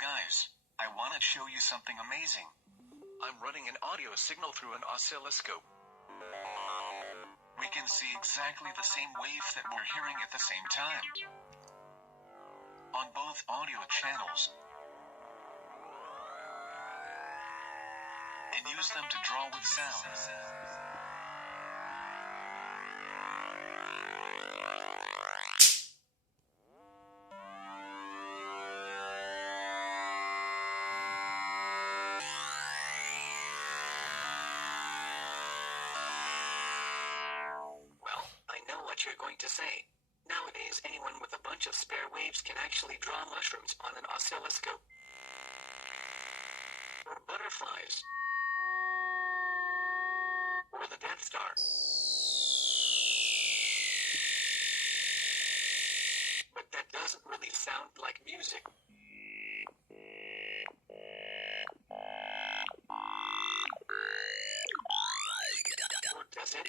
guys, I want to show you something amazing. I'm running an audio signal through an oscilloscope. We can see exactly the same waves that we're hearing at the same time. On both audio channels. And use them to draw with sound. What you're going to say. Nowadays, anyone with a bunch of spare waves can actually draw mushrooms on an oscilloscope. Or butterflies. Or the Death Star. But that doesn't really sound like music. Or does it?